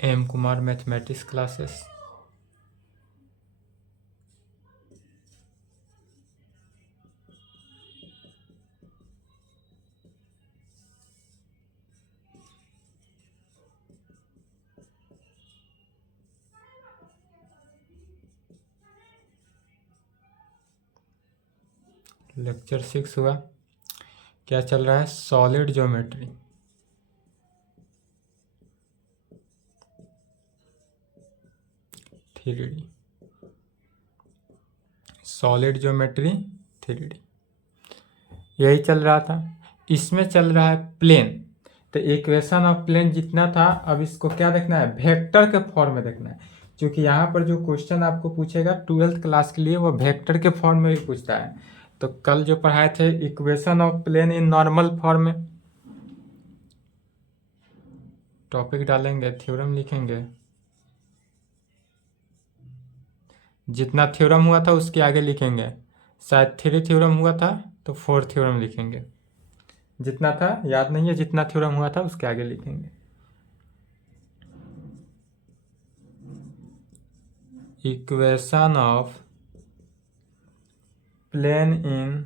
M Kumar mathematics classes. Lecture 6 हुआ। क्या चल रहा है? Solid geometry. Three D, solid geometry 3D, यही चल रहा था। इसमें चल रहा है प्लेन। तो इक्वेशन ऑफ प्लेन जितना था, अब इसको क्या देखना है? वेक्टर के फॉर्म में देखना है। क्योंकि यहाँ पर जो क्वेश्चन आपको पूछेगा 12th क्लास के लिए, वो वेक्टर के फॉर्म में भी पूछता है। तो कल जो पढ़ाए थे equation of plane in normal form में, टॉपिक डालेंगे, थ्योरम लिखेंगे, जितना थ्योरम हुआ था उसके आगे लिखेंगे। शायद 3 थ्योरम हुआ था तो 4 थ्योरम लिखेंगे। जितना था याद नहीं है, जितना थ्योरम हुआ था उसके आगे लिखेंगे। Equation of plane in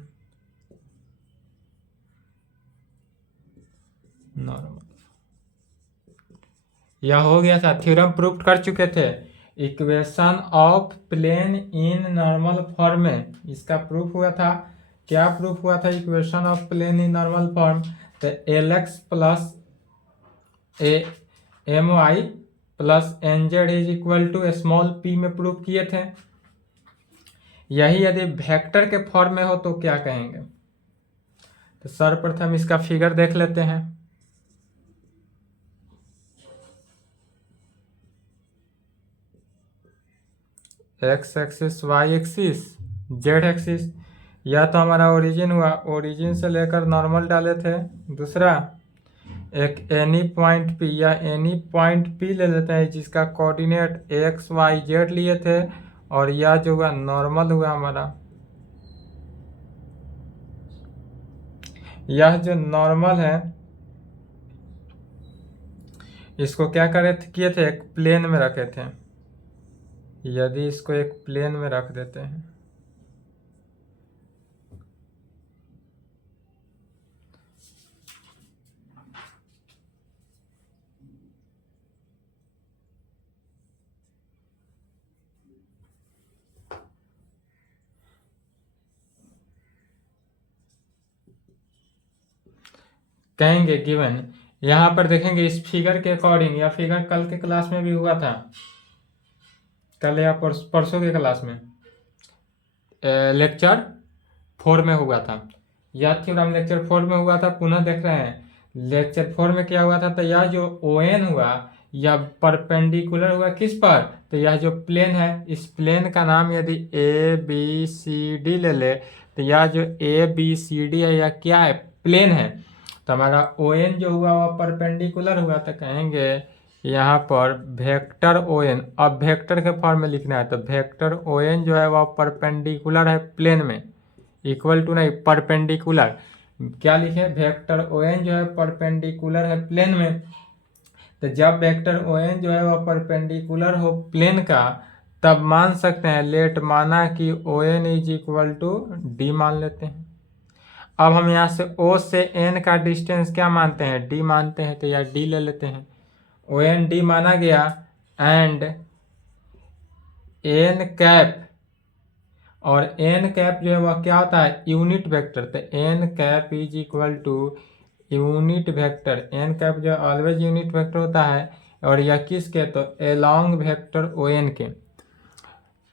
normal, यह हो गया था, थ्योरम प्रूव कर चुके थे। Equation of plane in normal form में इसका प्रूफ हुआ था। क्या प्रूफ हुआ था equation of plane in normal form? तो LX plus MY plus NZ is equal to small p में प्रूफ किए थे। यही यदि वेक्टर के फॉर्म में हो तो क्या कहेंगे? तो सर्वप्रथम इसका फिगर देख लेते हैं। X axis, Y axis, Z axis. यह तो हमारा ओरिजिन हुआ, ओरिजिन से लेकर नॉर्मल डाले थे। दूसरा एक एनी पॉइंट पी, या एनी पॉइंट पी ले लेते हैं जिसका कोऑर्डिनेट एक्स वाई जेड लिए थे, और यह जो हुआ नॉर्मल हुआ हमारा। यह जो नॉर्मल है इसको क्या किए थे? एक प्लेन में रखे थे। यदि इसको एक प्लेन में रख देते हैं, कहेंगे गिवन। यहाँ पर देखेंगे इस फिगर के अकॉर्डिंग, या फिगर कल के क्लास में भी हुआ था, कल या परसों के क्लास में, लेक्चर 4 में हुआ था। यह थ्योरम लेक्चर 4 में हुआ था, पुनः देख रहे हैं। लेक्चर 4 में क्या हुआ था? तो यह जो ON हुआ यह परपेंडिकुलर हुआ किस पर? तो यह जो प्लेन है, इस प्लेन का नाम यदि ABCD ले ले, तो यह जो ABCD है यह क्या है? प्लेन है। तो हमारा ON जो हुआ वह परपेंडिकुलर हुआ, तो कहेंगे यहाँ पर वेक्टर ON। अब वेक्टर के फॉर्म में लिखना है, तो वेक्टर ON जो है वह परपेंडिकुलर है प्लेन में, इक्वल टू नहीं, परपेंडिकुलर। क्या लिखे? वेक्टर ON जो है परपेंडिकुलर है प्लेन में। तो जब वेक्टर ON जो है वह परपेंडिकुलर हो प्लेन का, तब मान सकते हैं, लेट माना कि ON is equal to D मान लेते हैं। अब हम यहाँ से O से N का डिस्टेंस क्या मानते हैं? D मानते हैं, तो यह D ले लेते हैं। ON D माना गया, एंड N कैप, और N कैप जो है वह क्या होता है? Unit vector. तो N cap is equal to unit vector. N cap जो ऑलवेज यूनिट वेक्टर होता है, और यह किसके? तो एलॉन्ग वेक्टर ON के।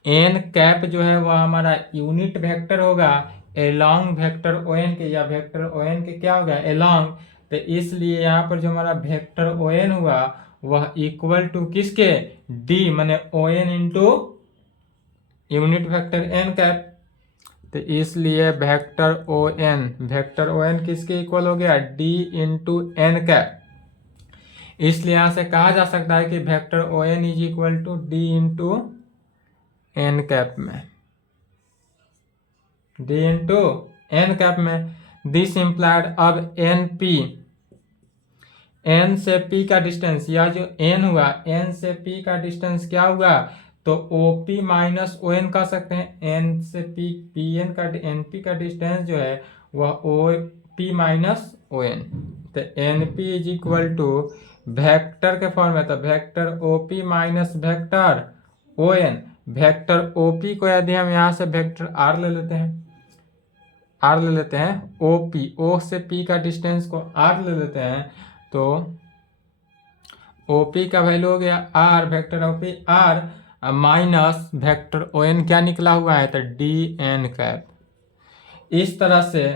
N कैप जो है वह हमारा यूनिट वेक्टर होगा एलॉन्ग वेक्टर ON के, या वेक्टर ON के क्या होगा? एलॉन्ग। तो इसलिए यहाँ पर जो हमारा वेक्टर ON हुआ वह इक्वल टू किसके? D, माने ON into unit vector N cap. तो इसलिए वेक्टर ON किसके इक्वल हो गया? D into N cap. इसलिए यहाँ से कहा जा सकता है कि vector ON is equal to D into N cap में, D इंटू N कैप में। दिस इम्प्लाइड अब NP एन से पी का डिस्टेंस, या जो एन हुआ, एन से पी का डिस्टेंस क्या हुआ, तो O P minus O N कह सकते हैं। एन से पी, पी एन का, एन पी का डिस्टेंस जो है वह O P minus O N. तो N P is equal to vector के फॉर्म में, तो vector O P minus vector O N. Vector O P को यदि हम यहाँ से वेक्टर आर ले लेते हैं, आर ले लेते हैं, ओ पी, ओ से पी का डिस्टेंस को आर ले लेते हैं, तो ओ पी का वैल्यू हो गया R, vector O P R minus vector O N क्या निकला हुआ है, तो डी एन कैप। इस तरह से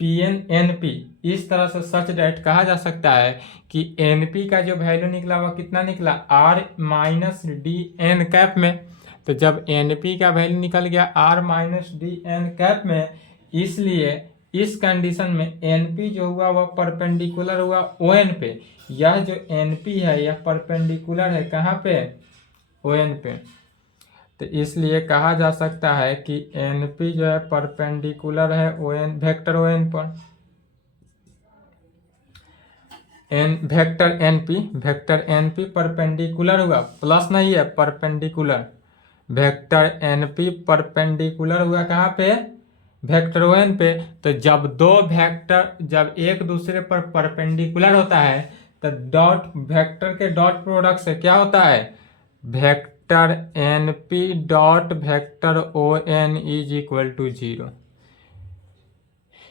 पी एन एन पी, इस तरह से सच डेट कहा जा सकता है कि एन पी का जो वैल्यू निकला वह कितना निकला, R minus D N cap में। तो जब एन पी का वैल्यू निकल गया R minus D N cap में, इसलिए इस कंडीशन में एन पी जो हुआ वह परपेंडिकुलर हुआ ओ एन पे। यह जो एन पी है यह परपेंडिकुलर है कहाँ पे, ओ एन पे। तो इसलिए कहा जा सकता है कि एन पी जो है परपेंडिकुलर है O N, vector O N पर। N vector N P, vector N P perpendicular हुआ, प्लस नहीं है, perpendicular. Vector N P perpendicular हुआ कहाँ पे, वेक्टर ओ एन पे। तो जब दो वेक्टर जब एक दूसरे पर परपेंडिकुलर होता है तो डॉट, वेक्टर के डॉट प्रोडक्ट से क्या होता है, vector N P dot vector O N is equal to 0।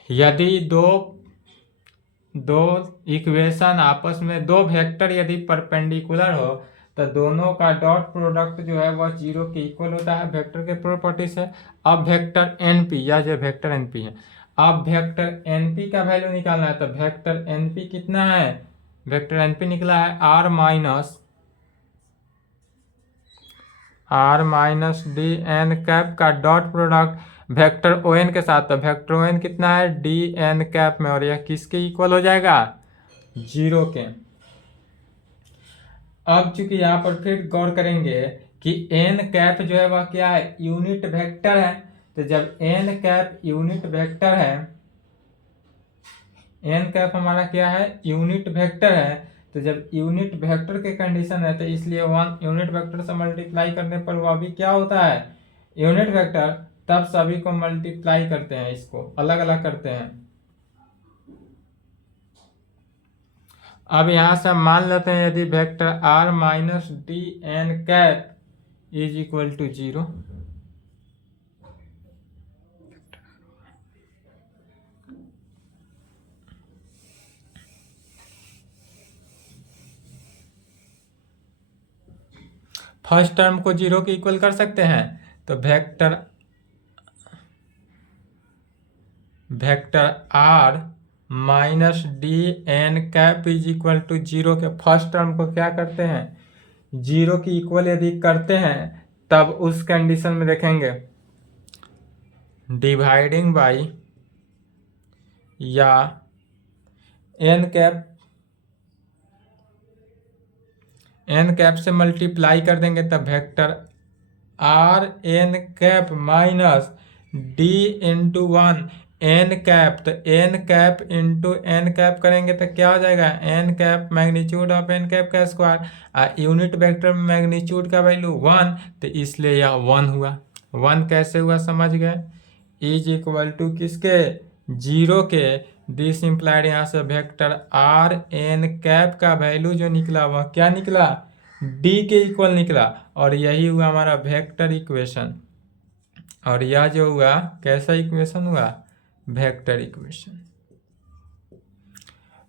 यदि दो इक्वेशन आपस में, दो वेक्टर यदि परपेंडिकुलर हो तो दोनों का डॉट प्रोडक्ट जो है वह 0 के इक्वल होता है, वेक्टर के प्रॉपर्टी से। अब वेक्टर एन पी, या जो वेक्टर एन पी है, अब वेक्टर एन पी का वैल्यू निकालना है। तो वेक्टर एन पी कितना है, वेक्टर एन पी निकला है R minus D N cap का dot product vector O N के साथ। तो वेक्टर ओ एन कितना है, डी एन कैप में, और यह किसके इक्वल हो जाएगा, 0 के। अब चूंकि यहाँ पर फिर गौर करेंगे कि एन कैप जो है वह क्या है, यूनिट वेक्टर है। तो जब एन कैप यूनिट वेक्टर है, एन कैप हमारा क्या है, यूनिट वेक्टर है। तो जब यूनिट वेक्टर के कंडीशन है तो इसलिए वन यूनिट वेक्टर से मल्टीप्लाई करने पर वह भी क्या होता है, यूनिट वेक्टर। तब सभी को मल्टीप्लाई करते हैं, इसको अलग अलग करते हैं। अब यहां से हम मान लेते हैं यदि vector R minus D N cap is equal to 0, first term को 0 के इक्वल कर सकते हैं। तो vector R minus D N cap is equal to 0 के फर्स्ट टर्म को क्या करते हैं, 0 की इक्वल यदि करते हैं तब उस कंडीशन में देखेंगे डिवाइडिंग बाई, या एन कैप से मल्टीप्लाई कर देंगे, तब vector R N cap minus D into 1 N cap. तो N cap into N cap करेंगे तो क्या हो जाएगा, N cap magnitude of N cap का स्क्वायर। यूनिट वेक्टर में मैग्नीट्यूड का वैल्यू 1, तो इसलिए यह 1 हुआ। 1 कैसे हुआ समझ गए, इज इक्वल टू किसके, 0 के। दिस इम्प्लाइड यहाँ से वेक्टर आर एन कैप का वैल्यू जो निकला वह क्या निकला, डी के इक्वल निकला, और यही हुआ हमारा वेक्टर इक्वेशन। और यह जो हुआ कैसा इक्वेशन हुआ, वेक्टर इक्वेशन।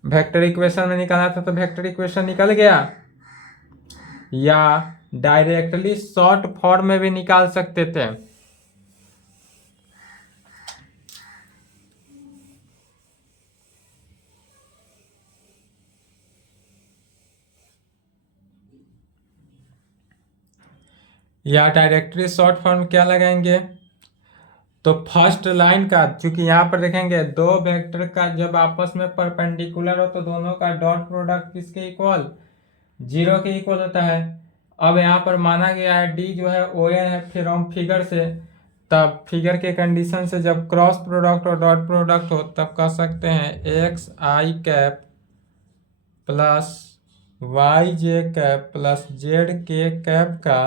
वेक्टर इक्वेशन में निकालना था तो वेक्टर इक्वेशन निकल गया, या डायरेक्टली शॉर्ट फॉर्म में भी निकाल सकते थे। या डायरेक्टली शॉर्ट फॉर्म क्या लगाएंगे, तो फर्स्ट लाइन का, चूंकि यहाँ पर देखेंगे दो वेक्टर का जब आपस में परपेंडिकुलर हो तो दोनों का डॉट प्रोडक्ट किसके इक्वल, 0 के इक्वल होता है। अब यहाँ पर माना गया है डी जो है ओ एन है, फिर हम फिगर से, तब फिगर के कंडीशन से जब क्रॉस प्रोडक्ट और डॉट प्रोडक्ट हो तब कह सकते हैं X I cap plus Y J cap plus Z K cap का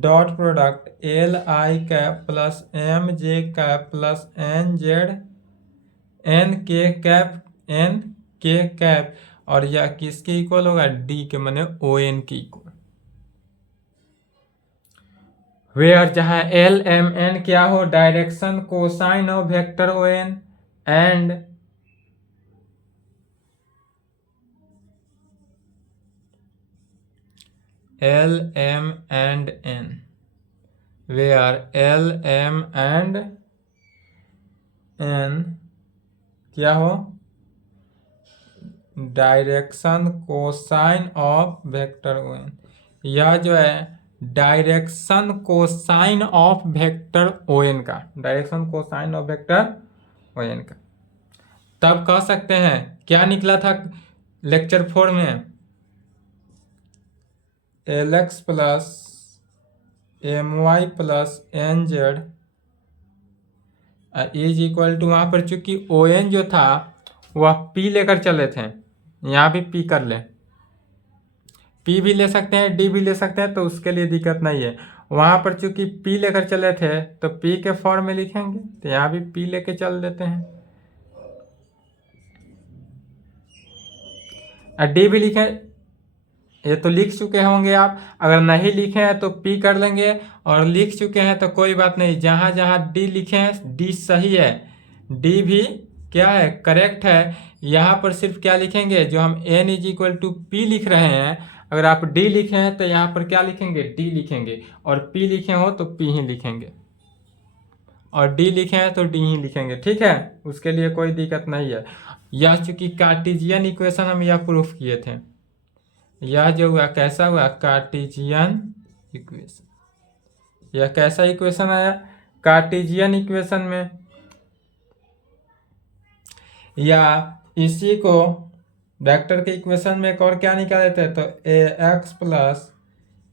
dot product L I cap plus M J cap plus N Z N K cap, और यह किसके इक्वल होगा? डी के, माने ओ एन के इक्वल। वेयर जहां L M N क्या हो? Direction cosine of vector O N and L M and N, where L M and N क्या हो? Direction cosine of vector O N. यह जो है direction cosine of vector O N का, direction cosine of vector O N का। तब कह सकते हैं क्या निकला था लेक्चर 4 में? LX plus MY plus NZ is equal to, वहां पर चूंकि ON जो था वह P लेकर चले थे, यहाँ भी P कर ले, P भी ले सकते हैं, D भी ले सकते हैं, तो उसके लिए दिक्कत नहीं है। वहां पर चूंकि P लेकर चले थे तो P के फॉर्म में लिखेंगे, तो यहाँ भी P लेके चल देते हैं, और D भी लिखे। ये तो लिख चुके होंगे आप, अगर नहीं लिखे हैं तो P कर लेंगे, और लिख चुके हैं तो कोई बात नहीं, जहां जहां D लिखे हैं D सही है, D भी क्या है? करेक्ट है। यहाँ पर सिर्फ क्या लिखेंगे? जो हम n is equal to P लिख रहे हैं, अगर आप D लिखे हैं तो यहाँ पर क्या लिखेंगे? D लिखेंगे, और P लिखे हो तो P ही लिखेंगे, और D लिखे हैं तो D ही लिखेंगे, ठीक है? उसके लिए कोई दिक्कत नहीं है। यह चूंकि कार्टेशियन इक्वेशन हम यह प्रूफ किए थे, यह जो हुआ कैसा हुआ? Cartesian equation. यह कैसा इक्वेशन आया? कार्टेशियन इक्वेशन में, या इसी को वेक्टर के इक्वेशन में एक और क्या निकाले थे? तो ax plus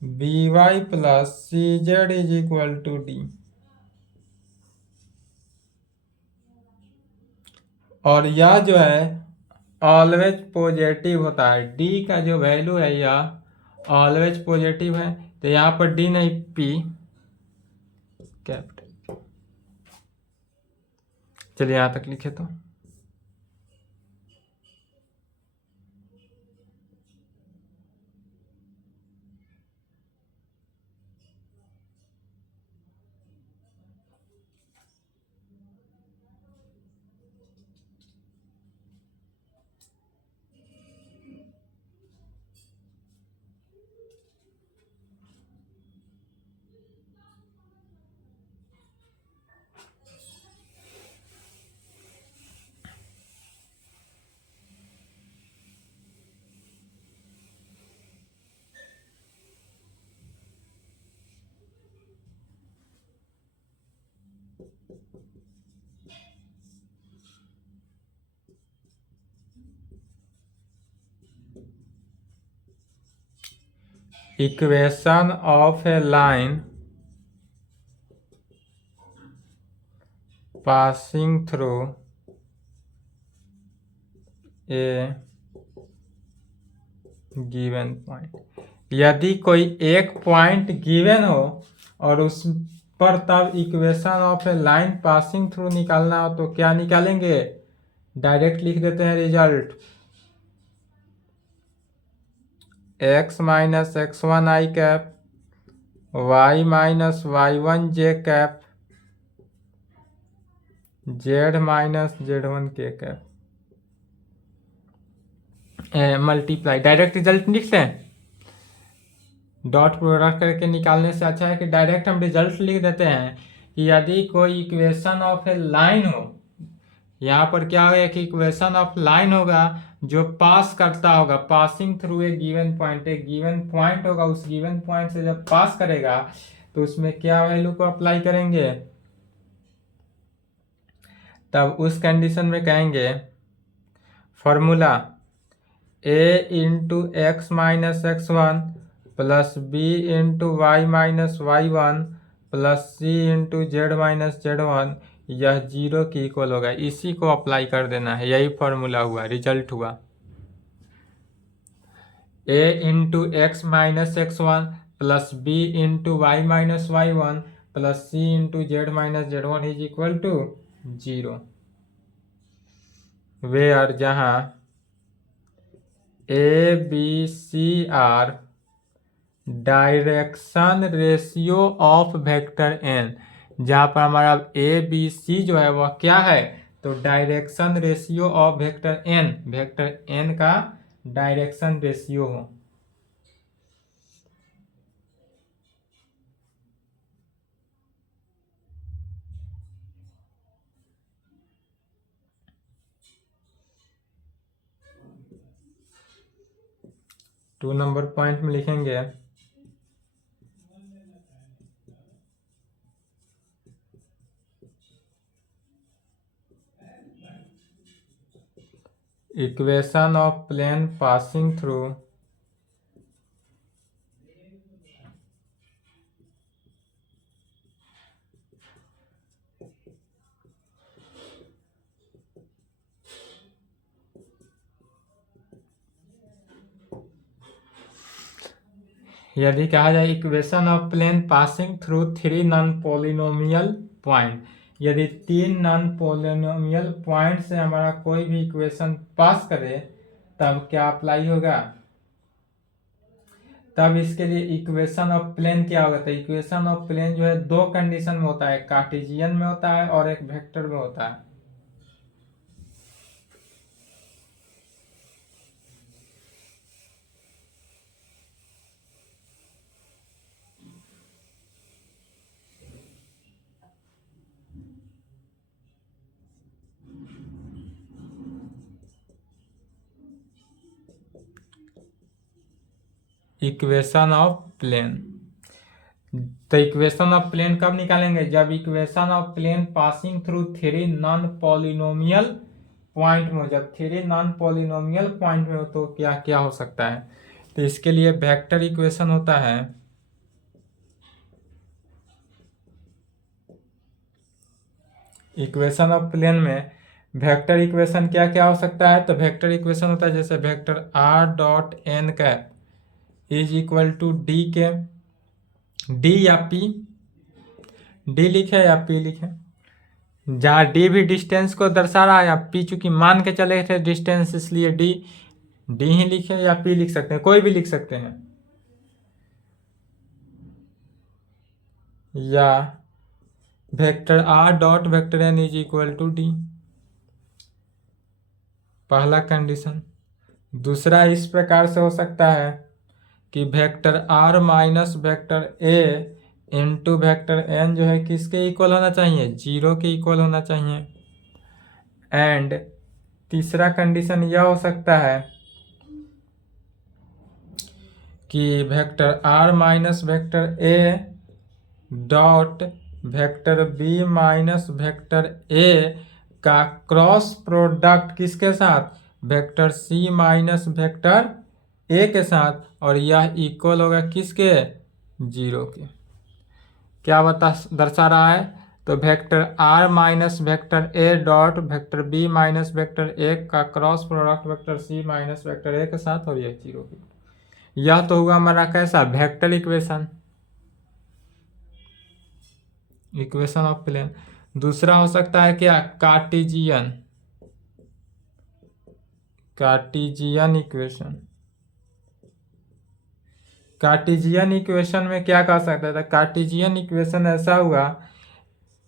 B Y plus C Z is equal to D, और यह जो है ऑलवेज पॉजिटिव होता है। डी का जो वैल्यू है यह ऑलवेज पॉजिटिव है, तो यहाँ पर डी नहीं पी कैपिटल। चलिए यहाँ तक लिखे तो equation of A line passing through a given point. यदि कोई एक पॉइंट गिवन हो और उस पर तब equation of A line passing through निकालना हो तो क्या निकालेंगे? डायरेक्ट लिख देते हैं रिजल्ट, x माइनस x1 आई कैप y माइनस y1 जे कैप z माइनस z1 के कैप मल्टीप्लाई। डायरेक्ट रिजल्ट लिख लें, डॉट प्रोडक्ट करके निकालने से अच्छा है कि डायरेक्ट हम रिजल्ट लिख देते हैं कि यदि कोई इक्वेशन ऑफ ए लाइन हो, यहाँ पर क्या होगा कि इक्वेशन ऑफ लाइन होगा जो पास करता होगा, passing through a given point, एक गिवन पॉइंट होगा, उस गिवन पॉइंट से जब पास करेगा तो उसमें क्या वैल्यू को अप्लाई करेंगे? तब उस कंडीशन में कहेंगे formula a into X minus x1 plus b into Y minus y1 plus c into Z minus z1, यह 0 की इक्वल होगा। इसी को अप्लाई कर देना है, यही फॉर्मूला हुआ, रिजल्ट हुआ। A into X minus X one plus B into Y minus Y one plus C into Z minus Z one is equal to 0, where जहाँ A B C are direction ratio of vector N, जहाँ पर हमारा ए B सी जो है वह क्या है, तो direction ratio of vector N का डायरेक्शन रेशियो हो। टू नंबर पॉइंट में लिखेंगे equation of plane passing through यदि कहा जाए equation of plane passing through 3 non polynomial point, यदि 3 नॉन पॉलिनोमियल पॉइंट से हमारा कोई भी इक्वेशन पास करे तब क्या अप्लाई होगा, तब इसके लिए इक्वेशन ऑफ प्लेन क्या होगा, तो इक्वेशन ऑफ प्लेन जो है दो कंडीशन में होता है, कार्टेशियन में होता है और एक वेक्टर में होता है। इक्वेशन ऑफ प्लेन, तो इक्वेशन ऑफ प्लेन कब निकालेंगे, जब equation of plane passing through 3 non polynomial point में, जब 3 नॉन पॉलिनोमियल पॉइंट में हो तो क्या क्या हो सकता है, तो इसके लिए वेक्टर इक्वेशन होता है, इक्वेशन ऑफ प्लेन में वेक्टर इक्वेशन क्या क्या हो सकता है, तो वेक्टर इक्वेशन होता है जैसे vector R dot N cap is equal to D के, डी या पी, डी लिखे या पी लिखे, जहाँ डी भी डिस्टेंस को दर्शा रहा है, या पी चूंकि मान के चले थे डिस्टेंस इसलिए डी ही लिखे या पी लिख सकते हैं, कोई भी लिख सकते हैं, या vector R dot vector N is equal to D, पहला कंडीशन। दूसरा इस प्रकार से हो सकता है कि vector R minus vector A into vector N जो है किसके इक्वल होना चाहिए, 0 के इक्वल होना चाहिए। एंड तीसरा कंडीशन यह हो सकता है कि vector R minus vector A dot vector B minus vector A का क्रॉस प्रोडक्ट किसके साथ, vector C minus vector A के साथ, और यह इक्वल होगा किसके, 0 के। क्या दर्शा रहा है, तो vector R minus vector A dot vector B minus vector A का cross product vector C minus vector A के साथ, और यह 0 के। यह तो हुआ हमारा कैसा, vector equation, equation of plane. दूसरा हो सकता है क्या, कार्टेशियन इक्वेशन। कार्टेशियन इक्वेशन में क्या कह सकता था, कार्टेशियन इक्वेशन ऐसा हुआ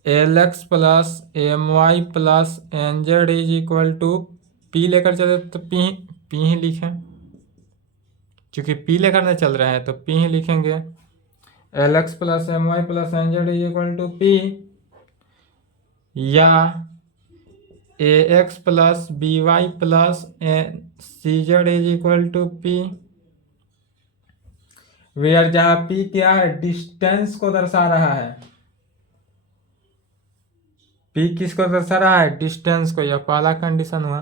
Lx plus M Y plus N Z is equal to P लेकर चले तो पी ही लिखें, क्योंकि पी लेकर नहीं चल रहे हैं तो पी ही लिखेंगे। Lx plus M Y plus N Z is equal to P, या Ax plus B Y plus C Z is equal to P, where जहां पी क्या है, डिस्टेंस को दर्शा रहा है, पी किसको दर्शा रहा है, डिस्टेंस को। यह पहला कंडीशन हुआ।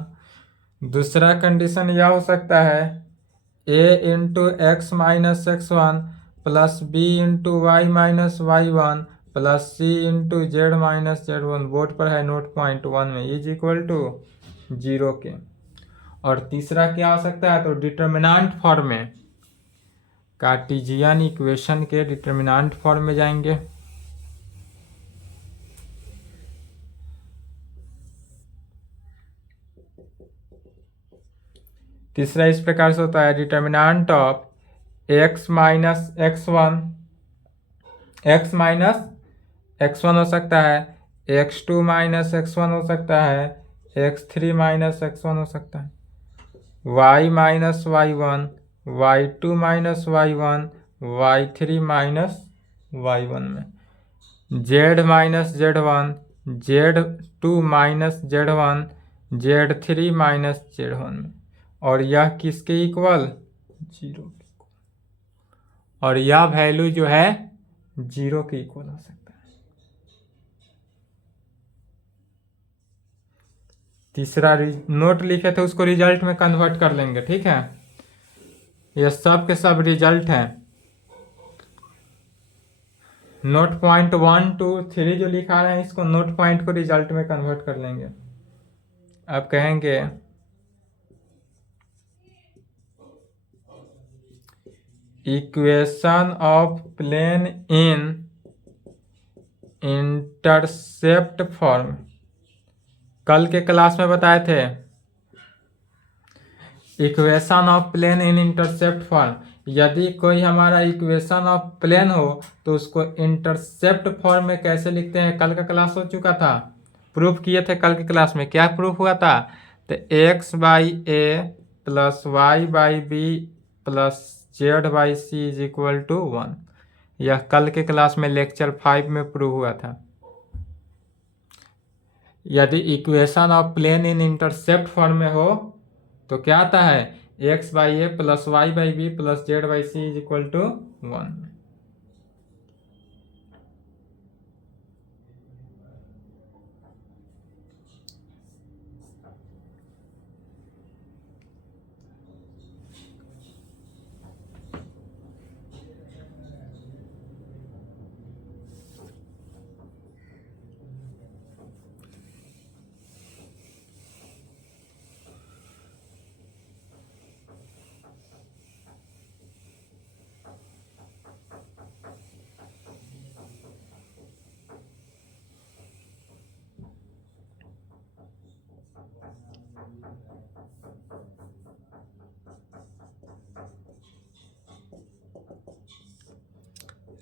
दूसरा कंडीशन यह हो सकता है A into X minus X one plus B into Y minus Y one plus C into Z minus Z one, board पर है नोट पॉइंट 1 में, इज इक्वल टू 0 के। और तीसरा क्या हो सकता है, तो डिटर्मिनेंट फॉर्म में, कार्टेशियन इक्वेशन के डिटर्मिनेंट फॉर्म में जाएंगे। तीसरा इस प्रकार से होता है, determinant of x minus x1, x minus x1 हो सकता है, x2 माइनस x1 हो सकता है, x3 माइनस x1 हो सकता है, y minus y1, y2 minus y1, y3 minus y1 में, z minus z1, z2 minus z1, z3 minus z1 में, और यह किसके इक्वल, 0 के इक्वल, और यह वैल्यू जो है 0 के इक्वल हो सकता है। तीसरा नोट लिखे थे उसको रिजल्ट में कन्वर्ट कर लेंगे, ठीक है। ये सब के सब रिजल्ट हैं। नोट पॉइंट 1 2 3 जो लिखा रहे हैं इसको नोट पॉइंट को रिजल्ट में कन्वर्ट कर लेंगे। अब कहेंगे equation of plane in intercept form. कल के क्लास में बताए थे equation of plane in intercept form. यदि कोई हमारा इक्वेशन ऑफ प्लेन हो तो उसको इंटरसेप्ट फॉर्म में कैसे लिखते हैं, कल का क्लास हो चुका था, प्रूफ किए थे कल की क्लास में। क्या प्रूफ हुआ था, तो x by A plus Y by B plus Z by C is equal to 1। यह कल के क्लास में लेक्चर 5 में प्रूव हुआ था। यदि equation of plane in intercept form में हो तो क्या आता है, x by A plus Y by B plus Z by C is equal to 1।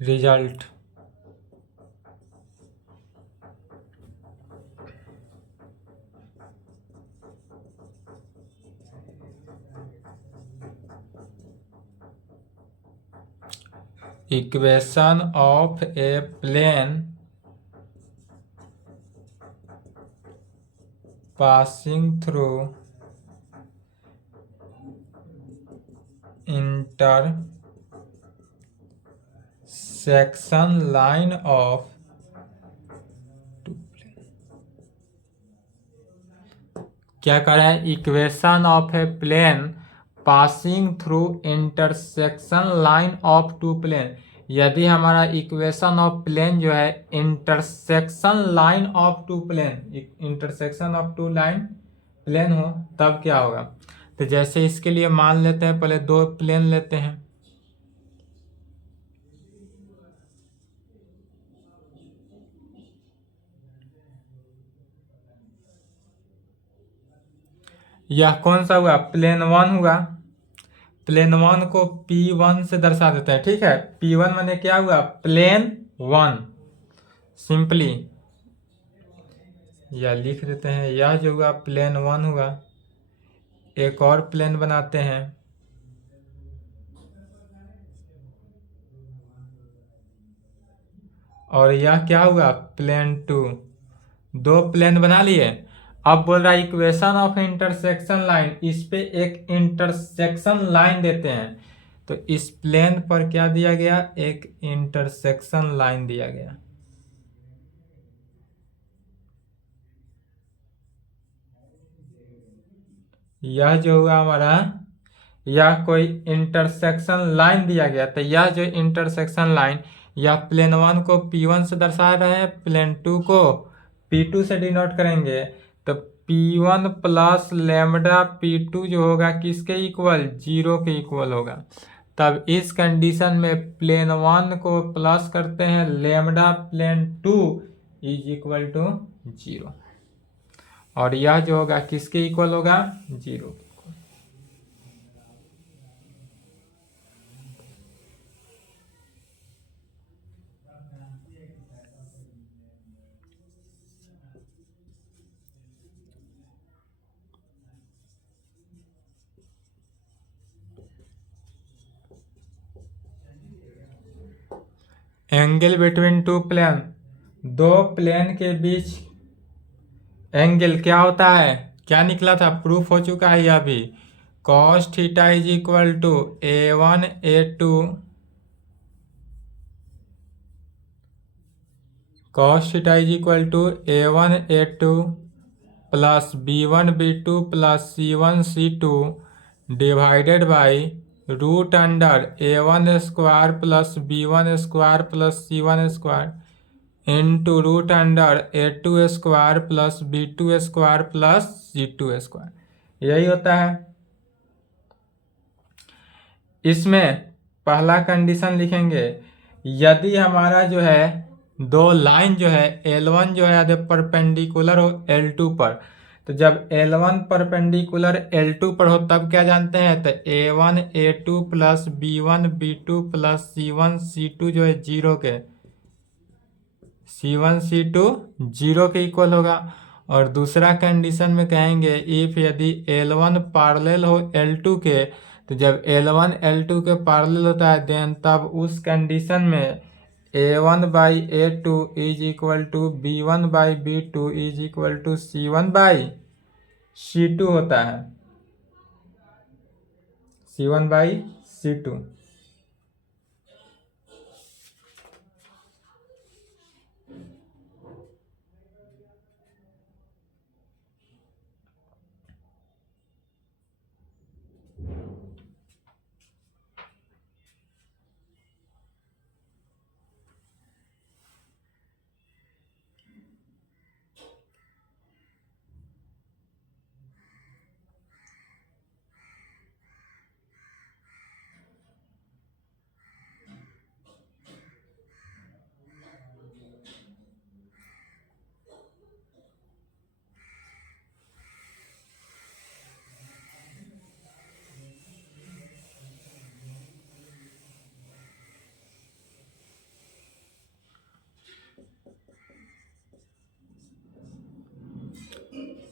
Result equation of a plane passing through intersection line of two plane. क्या कर रहा है, equation of a plane passing through intersection line of two plane. यदि हमारा equation of plane जो है intersection line of two plane, intersection of two line plane हो तब क्या होगा। तो जैसे इसके लिए मान लेते हैं, पहले दो प्लेन लेते हैं, यह कौन सा हुआ, प्लेन 1 हुआ। प्लेन 1 को P1 से दर्शा देते हैं, ठीक है। P1 माने क्या हुआ, प्लेन 1। सिंपली यह लिख देते हैं, यह जो हुआ प्लेन 1 हुआ। एक और प्लेन बनाते हैं, और यह क्या हुआ, प्लेन 2। दो प्लेन बना लिए। अब बोल रहा है इक्वेशन ऑफ इंटरसेक्शन लाइन, इस पे एक इंटरसेक्शन लाइन देते हैं। तो इस प्लेन पर क्या दिया गया, एक इंटरसेक्शन लाइन दिया गया। यह जो हुआ हमारा, यह कोई इंटरसेक्शन लाइन दिया गया। तो यह जो इंटरसेक्शन लाइन, यह प्लेन 1 को P1 से दर्शा रहे हैं, प्लेन 2 को P2 से डिनोट करेंगे। तो P1 प्लस लेमडा P2 जो होगा किसके इक्वल, 0 के इक्वल होगा। तब इस कंडीशन में प्लेन 1 को प्लस करते हैं lambda plane 2 is equal to 0, और यह जो होगा किसके इक्वल होगा, 0। एंगल बिटवीन टू प्लेन, दो प्लेन के बीच एंगल क्या होता है, क्या निकला था, प्रूफ हो चुका है यह भी, cos theta is equal to A1 A2 cos theta is equal to A1 A2 plus B1 B2 plus C1 C2 divided by root under A1 square plus B1 square plus C1 square into root under A2 square plus B2 square plus C2 square, यही होता है। इसमें पहला condition लिखेंगे, यदि हमारा जो है दो लाइन जो है L1 जो है परपेंडिकुलर हो L2 पर, तो जब L1 परपेंडिकुलर L2 पर हो तब क्या जानते हैं, तो A1 A2 plus B1 B2 plus C1 C2 जो है जीरो के, C1 C2 जीरो के इक्वल होगा। और दूसरा कंडीशन में कहेंगे इफ यदि L1 पैरेलल हो L2 के, तो जब L1 L2 के पैरेलल होता है देन तब उस कंडीशन में A1 by A2 is equal to B1 by B2 is equal to C1 by C2 होता है, C1 बाई C2।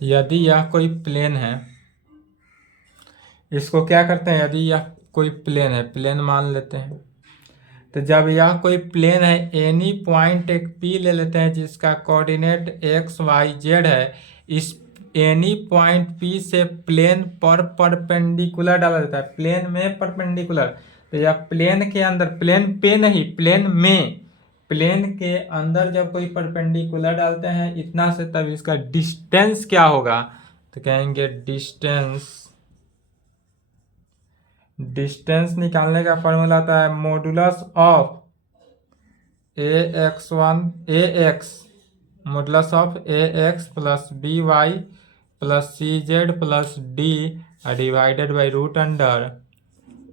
यदि यह कोई प्लेन है, इसको क्या करते हैं, यदि यह कोई प्लेन है, प्लेन मान लेते हैं, तो जब यह कोई प्लेन है एनी पॉइंट एक P ले लेते हैं जिसका कोऑर्डिनेट XYZ है, इस एनी पॉइंट P से प्लेन पर परपेंडिकुलर डाला जाता है, प्लेन में परपेंडिकुलर, तो यह प्लेन के अंदर, प्लेन पे नहीं प्लेन में, प्लेन के अंदर जब कोई परपेंडिकुलर डालते हैं इतना से, तब इसका डिस्टेंस क्या होगा, तो कहेंगे डिस्टेंस निकालने का फॉर्मूला होता है modulus of AX modulus of AX plus BY plus CZ plus D divided by root under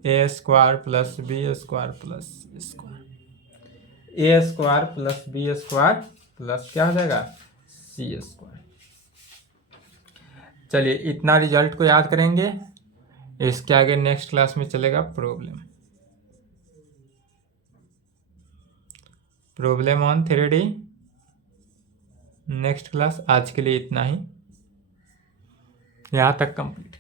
A square plus B square plus C square, A square plus B square plus क्या हो जाएगा, C square. चलिए इतना result को याद करेंगे, इसके आगे नेक्स्ट क्लास में चलेगा problem on 3D। Next class, आज के लिए इतना ही, यहाँ तक कंप्लीट।